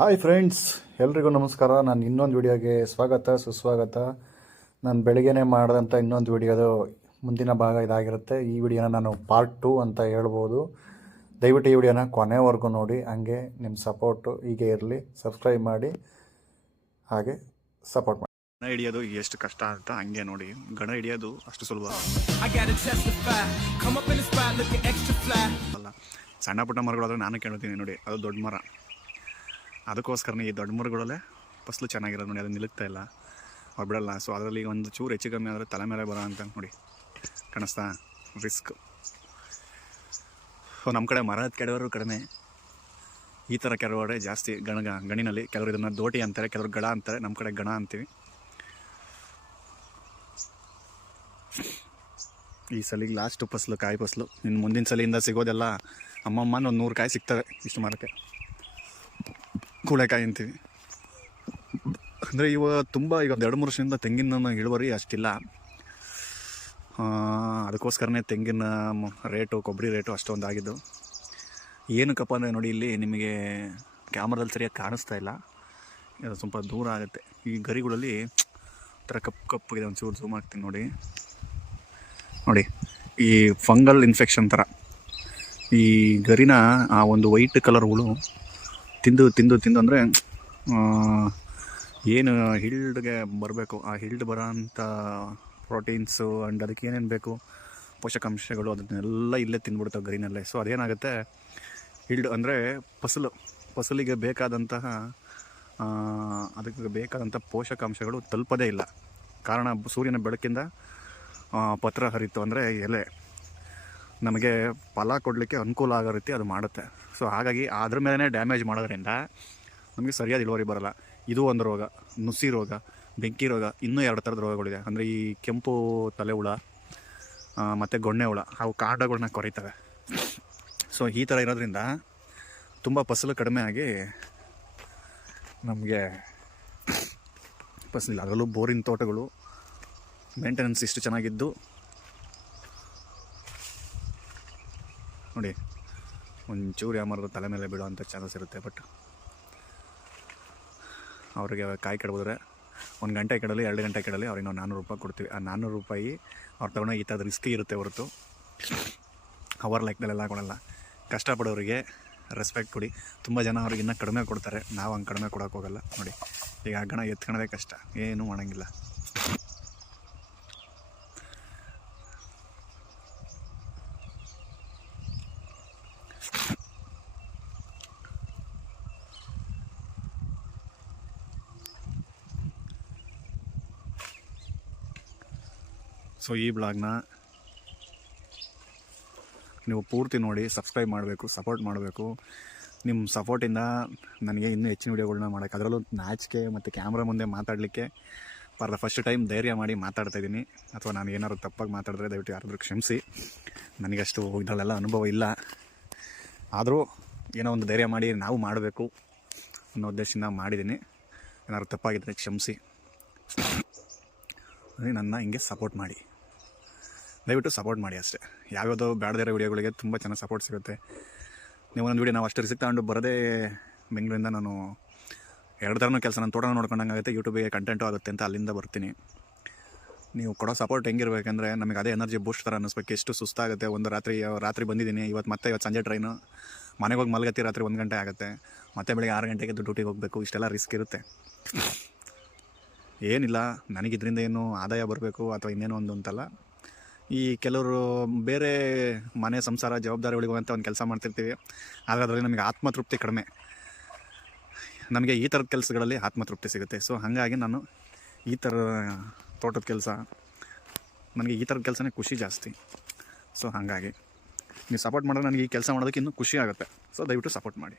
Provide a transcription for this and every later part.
Hi friends, ಎಲ್ರಿಗೂ ನಮಸ್ಕಾರ. ನಾನು ಇನ್ನೊಂದು ವಿಡಿಯೋಗೆ ಸ್ವಾಗತ ಸುಸ್ವಾಗತ. ನಾನು ಬೆಳಗ್ಗೆನೇ ಮಾಡಿದಂಥ ಇನ್ನೊಂದು ವಿಡಿಯೋದು ಮುಂದಿನ ಭಾಗ ಇದಾಗಿರುತ್ತೆ. ಈ ವಿಡಿಯೋನ ನಾನು ಪಾರ್ಟ್ 2 ಅಂತ ಹೇಳ್ಬೋದು. ದಯವಿಟ್ಟು ಈ ವಿಡಿಯೋನ ಕೊನೆವರೆಗೂ ನೋಡಿ. ಹಾಗೆ ನಿಮ್ಮ ಸಪೋರ್ಟು ಹೀಗೆ ಇರಲಿ. ಸಬ್ಸ್ಕ್ರೈಬ್ ಮಾಡಿ, ಹಾಗೆ ಸಪೋರ್ಟ್ ಮಾಡಿ. ಗಣ ಹಿಡಿಯೋದು ಎಷ್ಟು ಕಷ್ಟ ಅಂತ ಹಂಗೆ ನೋಡಿ. ಗಣ ಹಿಡಿಯೋದು ಅಷ್ಟು ಸುಲಭ ಅಲ್ಲ. ಸಣ್ಣ ಪುಟ್ಟ ಮರಗಳಾದ್ರೆ ನಾನು ಕೇಳ್ತೀನಿ ನೋಡಿ, ಅದು ದೊಡ್ಡ ಮರ. ಅದಕ್ಕೋಸ್ಕರನೇ ಈ ದೊಡ್ಡ ಮರಗಳಲ್ಲೇ ಫಸಲು ಚೆನ್ನಾಗಿರೋದು ನೋಡಿ. ಅದು ನಿಲ್ಲುತ್ತಾ ಇಲ್ಲ, ಅವ್ರು ಬಿಡಲ್ಲ. ಸೊ ಅದರಲ್ಲಿ ಒಂದು ಚೂರು ಹೆಚ್ಚು ಕಮ್ಮಿ ಆದರೆ ತಲೆ ಮೇಲೆ ಬರೋ ಅಂತ ನೋಡಿ. ಕಾಣಿಸ್ತಾ ರಿಸ್ಕ್. ಸೊ ನಮ್ಮ ಕಡೆ ಮರದ ಕೆಡವರು ಕಡಿಮೆ, ಈ ಥರ ಕೆಲವಡೆ ಜಾಸ್ತಿ. ಗಣಿನಲ್ಲಿ ಕೆಲವರು ಇದನ್ನು ದೋಟಿ ಅಂತಾರೆ, ಕೆಲವರು ಗಡ ಅಂತಾರೆ. ನಮ್ಮ ಕಡೆ ಗಣ ಅಂತೀವಿ. ಈ ಸಲಿಗೆ ಲಾಸ್ಟ್ ಫಸಲು, ಕಾಯಿ ಫಸಲು. ಇನ್ನು ಮುಂದಿನ ಸಲಿಯಿಂದ ಸಿಗೋದೆಲ್ಲ ಅಮ್ಮಮ್ಮನ ಒಂದು 100 ಕಾಯಿ ಸಿಗ್ತವೆ ಇಷ್ಟು ಮರಕ್ಕೆ. ಕೂಳೆಕಾಯಿ ಅಂತೀವಿ. ಅಂದರೆ ತುಂಬ ಈಗ 2-3 ವರ್ಷದಿಂದ ತೆಂಗಿನ ಇಳುವರಿ ಅಷ್ಟಿಲ್ಲ. ಅದಕ್ಕೋಸ್ಕರನೇ ತೆಂಗಿನ ರೇಟು, ಕೊಬ್ಬರಿ ರೇಟು ಅಷ್ಟೊಂದು ಆಗಿದ್ದು. ಏನಕ್ಕಪ್ಪ ಅಂದರೆ ನೋಡಿ, ಇಲ್ಲಿ ನಿಮಗೆ ಕ್ಯಾಮ್ರಾದಲ್ಲಿ ಸರಿಯಾಗಿ ಕಾಣಿಸ್ತಾ ಇಲ್ಲ, ಇದು ಸ್ವಲ್ಪ ದೂರ ಆಗುತ್ತೆ. ಈ ಗರಿಗಳಲ್ಲಿ ಥರ ಕಪ್ಪಗಿದೆ. ಒಂಚೂರು ಝೂಮ್ ಆಗ್ತೀನಿ ನೋಡಿ. ನೋಡಿ, ಈ ಫಂಗಲ್ ಇನ್ಫೆಕ್ಷನ್ ಥರ ಈ ಗರಿನ ಆ ಒಂದು ವೈಟ್ ಕಲರ್ ಹುಳು ತಿಂದು ಅಂದರೆ ಏನು ಹಿಲ್ಡ್ಗೆ ಬರಬೇಕು, ಆ ಹಿಲ್ಡ್ ಬರೋ ಅಂಥ ಪ್ರೋಟೀನ್ಸು ಆ್ಯಂಡ್ ಅದಕ್ಕೆ ಏನೇನು ಬೇಕು ಪೋಷಕಾಂಶಗಳು ಅದನ್ನೆಲ್ಲ ಇಲ್ಲೇ ತಿಂದ್ಬಿಡ್ತಾವೆ ಗರಿನಲ್ಲೇ. ಸೊ ಅದೇನಾಗುತ್ತೆ, ಹಿಲ್ಡ್ ಅಂದರೆ ಫಸಲಿಗೆ ಬೇಕಾದಂತಹ ಅದಕ್ಕೆ ಬೇಕಾದಂಥ ಪೋಷಕಾಂಶಗಳು ತಲುಪೋದೇ ಇಲ್ಲ. ಕಾರಣ ಸೂರ್ಯನ ಬೆಳಕಿಂದ ಪತ್ರ ಹರಿತು ಅಂದರೆ ಎಲೆ ನಮಗೆ ಫಲ ಕೊಡಲಿಕ್ಕೆ ಅನುಕೂಲ ಆಗೋ ರೀತಿ ಅದು ಮಾಡುತ್ತೆ. ಸೊ ಹಾಗಾಗಿ ಅದ್ರ ಮೇಲೇ ಡ್ಯಾಮೇಜ್ ಮಾಡೋದ್ರಿಂದ ನಮಗೆ ಸರಿಯಾದ ಇಳುವರಿ ಬರೋಲ್ಲ. ಇದು ಒಂದು ರೋಗ. ನುಸಿ ರೋಗ, ಬೆಂಕಿ ರೋಗ, ಇನ್ನೂ 2 ಥರದ ರೋಗಗಳಿದೆ. ಅಂದರೆ ಈ ಕೆಂಪು ತಲೆ ಹುಳ ಮತ್ತು ಗೊಣ್ಣೆ ಹುಳ, ಅವು ಕಾಂಡಗಳನ್ನ ಕೊರಿತವೆ. ಸೊ ಈ ಥರ ಇರೋದ್ರಿಂದ ತುಂಬ ಫಸಲು ಕಡಿಮೆ ಆಗಿ ನಮಗೆ ಫಸಲಿಲ್ಲ. ಅದರಲ್ಲೂ ಬೋರಿನ ತೋಟಗಳು ಮೇಂಟೆನೆನ್ಸ್ ಇಷ್ಟು ಚೆನ್ನಾಗಿದ್ದು ನೋಡಿ, ಒಂಚೂರು ಯಾಮಾರು ತಲೆ ಮೇಲೆ ಬೀಳೋವಂಥ ಚಾನ್ಸಸ್ ಇರುತ್ತೆ. ಬಟ್ ಅವ್ರಿಗೆ ಕಾಯಿ ಕೆಡಬೋದ್ರೆ 1 ಗಂಟೆ ಕೆಡಲಿ 2 ಗಂಟೆ ಕೆಡಲಿ ಅವ್ರಿಗೆ ನಾವು 400 ರೂಪಾಯಿ ಕೊಡ್ತೀವಿ. ಆ 400 ರೂಪಾಯಿ ಅವ್ರು ತಗೊಂಡು ಈ ಥರದ ರಿಸ್ಕ್ ಇರುತ್ತೆ ಹೊರತು ಅವರ್ ಲೆಕ್ಕದಲ್ಲೆಲ್ಲ ಕೊಡೋಲ್ಲ. ಕಷ್ಟಪಡೋರಿಗೆ ರೆಸ್ಪೆಕ್ಟ್ ಕೊಡಿ. ತುಂಬ ಜನ ಅವ್ರಿಗೆ ಇನ್ನೂ ಕಡಿಮೆ ಕೊಡ್ತಾರೆ, ನಾವು ಹಂಗೆ ಕಡಿಮೆ ಕೊಡೋಕೆ ಹೋಗಲ್ಲ. ನೋಡಿ, ಈಗ ಗಣ ಎತ್ಕೊಳ್ಳೋದೇ ಕಷ್ಟ, ಏನೂ ಮಾಡೋಂಗಿಲ್ಲ. ಸೊ ಈ ಬ್ಲಾಗ್ನ ನೀವು ಪೂರ್ತಿ ನೋಡಿ, ಸಬ್ಸ್ಕ್ರೈಬ್ ಮಾಡಬೇಕು, ಸಪೋರ್ಟ್ ಮಾಡಬೇಕು. ನಿಮ್ಮ ಸಪೋರ್ಟಿಂದ ನನಗೆ ಇನ್ನೂ ಹೆಚ್ಚಿನ ವೀಡಿಯೋಗಳನ್ನ ಮಾಡೋಕ್ಕೆ, ಅದರಲ್ಲೂ ನಾಚಿಕೆ ಮತ್ತು ಕ್ಯಾಮ್ರಾ ಮುಂದೆ ಮಾತಾಡಲಿಕ್ಕೆ ಫಾರ್ ದ ಫಸ್ಟ್ ಟೈಮ್ ಧೈರ್ಯ ಮಾಡಿ ಮಾತಾಡ್ತಾಯಿದ್ದೀನಿ. ಅಥವಾ ನಾನು ಏನಾದ್ರು ತಪ್ಪಾಗಿ ಮಾತಾಡಿದ್ರೆ ದಯವಿಟ್ಟು ಯಾರಾದರೂ ಕ್ಷಮಿಸಿ. ನನಗಷ್ಟು ಇದರಲ್ಲೆಲ್ಲ ಅನುಭವ ಇಲ್ಲ. ಆದರೂ ಏನೋ ಒಂದು ಧೈರ್ಯ ಮಾಡಿ ನಾವು ಮಾಡಬೇಕು ಅನ್ನೋ ಉದ್ದೇಶದಿಂದ ಮಾಡಿದ್ದೀನಿ. ಏನಾದ್ರು ತಪ್ಪಾಗಿದ್ದರೆ ಕ್ಷಮಿಸಿ. ನನ್ನ ಹಿಂಗೆ ಸಪೋರ್ಟ್ ಮಾಡಿ, ದಯವಿಟ್ಟು ಸಪೋರ್ಟ್ ಮಾಡಿ ಅಷ್ಟೇ. ಯಾವ್ಯಾವುದೋ ಬೇಡದೇ ಇರೋ ವೀಡಿಯೋಗಳಿಗೆ ತುಂಬ ಚೆನ್ನಾಗಿ ಸಪೋರ್ಟ್ ಸಿಗುತ್ತೆ. ನೀವು ಒಂದು ವೀಡಿಯೋ ನಾವು ಅಷ್ಟು ರಿಸ್ಕ್ ತಗೊಂಡು ಬರೋದೇ ಬೆಂಗಳೂರಿಂದ. ನಾನು 2 ಥರನೂ ಕೆಲಸ, ನನ್ನ ತೋಟನ ನೋಡ್ಕೊಂಡಂಗೆ ಆಗುತ್ತೆ, ಯೂಟ್ಯೂಬಿಗೆ ಕಂಟೆಂಟು ಆಗುತ್ತೆ ಅಂತ ಅಲ್ಲಿಂದ ಬರ್ತೀನಿ. ನೀವು ಕೊಡೋ ಸಪೋರ್ಟ್ ಹೆಂಗಿರ್ಬೇಕಂದ್ರೆ ನಮಗೆ ಅದೇ ಎನರ್ಜಿ ಬೂಸ್ಟ್ ಥರ ಅನ್ನಿಸ್ಬೇಕು. ಎಷ್ಟು ಸುಸ್ತಾಗುತ್ತೆ. ಒಂದು ರಾತ್ರಿ ಬಂದಿದ್ದೀನಿ, ಇವತ್ತು ಸಂಜೆ ಟ್ರೈನು, ಮನೆಗೆ ಹೋಗಿ ಮಲಗತ್ತಿ ರಾತ್ರಿ 1 ಗಂಟೆ ಆಗುತ್ತೆ, ಮತ್ತೆ ಬೆಳಿಗ್ಗೆ 6 ಗಂಟೆಗೆ ಡ್ಯೂಟಿಗೆ ಹೋಗಬೇಕು. ಇಷ್ಟೆಲ್ಲ ರಿಸ್ಕ್ ಇರುತ್ತೆ. ಏನಿಲ್ಲ, ನನಗಿದ್ರಿಂದ ಏನು ಆದಾಯ ಬರಬೇಕು ಅಥವಾ ಇನ್ನೇನೋ ಒಂದು ಅಂತಲ್ಲ. ಈ ಕೆಲವರು ಬೇರೆ ಮನೆ ಸಂಸಾರ ಜವಾಬ್ದಾರಿಗಳಿಗೆ ಹೋಗಂತ ಒಂದು ಕೆಲಸ ಮಾಡ್ತಿರ್ತೀವಿ, ಆದರೆ ಅದರಲ್ಲಿ ನಮಗೆ ಆತ್ಮತೃಪ್ತಿ ಕಡಿಮೆ. ನಮಗೆ ಈ ಥರದ ಕೆಲಸಗಳಲ್ಲಿ ಆತ್ಮತೃಪ್ತಿ ಸಿಗುತ್ತೆ. ಸೊ ಹಾಗಾಗಿ ನಾನು ಈ ಥರ ತೋಟದ ಕೆಲಸ, ನನಗೆ ಈ ಥರದ ಕೆಲಸನೇ ಖುಷಿ ಜಾಸ್ತಿ. ಸೊ ಹಾಗಾಗಿ ನೀವು ಸಪೋರ್ಟ್ ಮಾಡಿದ್ರೆ ನನಗೆ ಈ ಕೆಲಸ ಮಾಡೋದಕ್ಕೆ ಇನ್ನೂ ಖುಷಿ ಆಗುತ್ತೆ. ಸೊ ದಯವಿಟ್ಟು ಸಪೋರ್ಟ್ ಮಾಡಿ.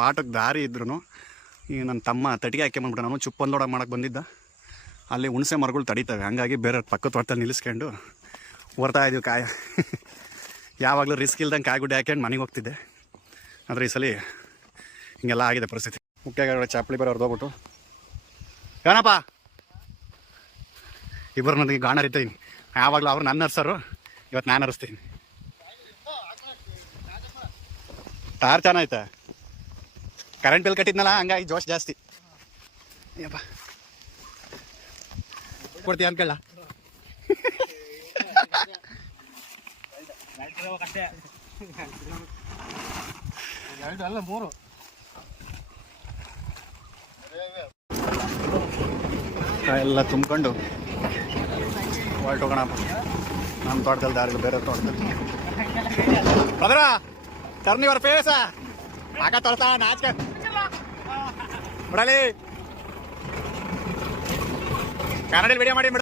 ಸ್ಪಾಟಿಗೆ ದಾರಿ ಇದ್ರೂ ಈಗ ನನ್ನ ತಮ್ಮ ತಟಿಗೆ ಹಾಕ್ಕೊಂಬಂದ್ಬಿಟ್ಟು ನಾನು ಚುಪ್ಪನ್ ಲೋಡ ಮಾಡೋಕ್ಕೆ ಬಂದಿದ್ದ. ಅಲ್ಲಿ ಹುಣಸೆ ಮರಗಳು ತಡೀತವೆ, ಹಂಗಾಗಿ ಬೇರೆ ಪಕ್ಕದ ತೋಟದಲ್ಲಿ ನಿಲ್ಲಿಸ್ಕೊಂಡು ಹೊರ್ತಾ ಇದ್ದೀವಿ ಕಾಯ. ಯಾವಾಗಲೂ ರಿಸ್ಕ್ ಇಲ್ದಂಗೆ ಕಾಯಿಗುಡ್ಡೆ ಹಾಕ್ಕೊಂಡು ಮನೆಗೆ ಹೋಗ್ತಿದ್ದೆ. ಆದರೆ ಈ ಸಲ ಹಿಂಗೆಲ್ಲ ಆಗಿದೆ ಪರಿಸ್ಥಿತಿ. ಮುಖ್ಯ ಚಾಪಳಿ ಬೇರೆ ಹೊರದೋಗ್ಬಿಟ್ಟು ಏನಪ್ಪ ಇಬ್ಬರು ನನಗೆ ಗಾಣ ಹರಿತೀನಿ. ಯಾವಾಗಲೂ ಅವ್ರು ನನ್ನ ಹರ್ಸರು, ಇವತ್ತು ನಾನು ಹರಿಸ್ತೀನಿ. ಟಾರ್ ಚೆನ್ನಾಯ್ತಾ, ಕರೆಂಟ್ ಬಿಲ್ ಕಟ್ಟಿದ್ನಲ್ಲ ಹಂಗಾಗಿ ಜೋಶ್ ಜಾಸ್ತಿ. ಯಪ್ಪ ಕೊಡ್ತೀಯ ಅನ್ಕೊಳ್ಳ. ಎಲ್ಲ ತುಂಬ್ಕೊಂಡು ಹೊರಟೋಗೋಣ. ನಮ್ಮ ತೋಟದಲ್ಲಿ ದಾರಿ ಬೇರೆ ತೋಟದಲ್ಲಿ ಅದರ ಟರ್ನ್ ಯುವರ್ ಫೇಸ್ ಆಗ ತೋರ್ತಾ ನಾಚ್ಕ ಬಿಡಲಿ ಕನ್ನಡ ವಿಡಿಯೋ ಮಾಡಿ.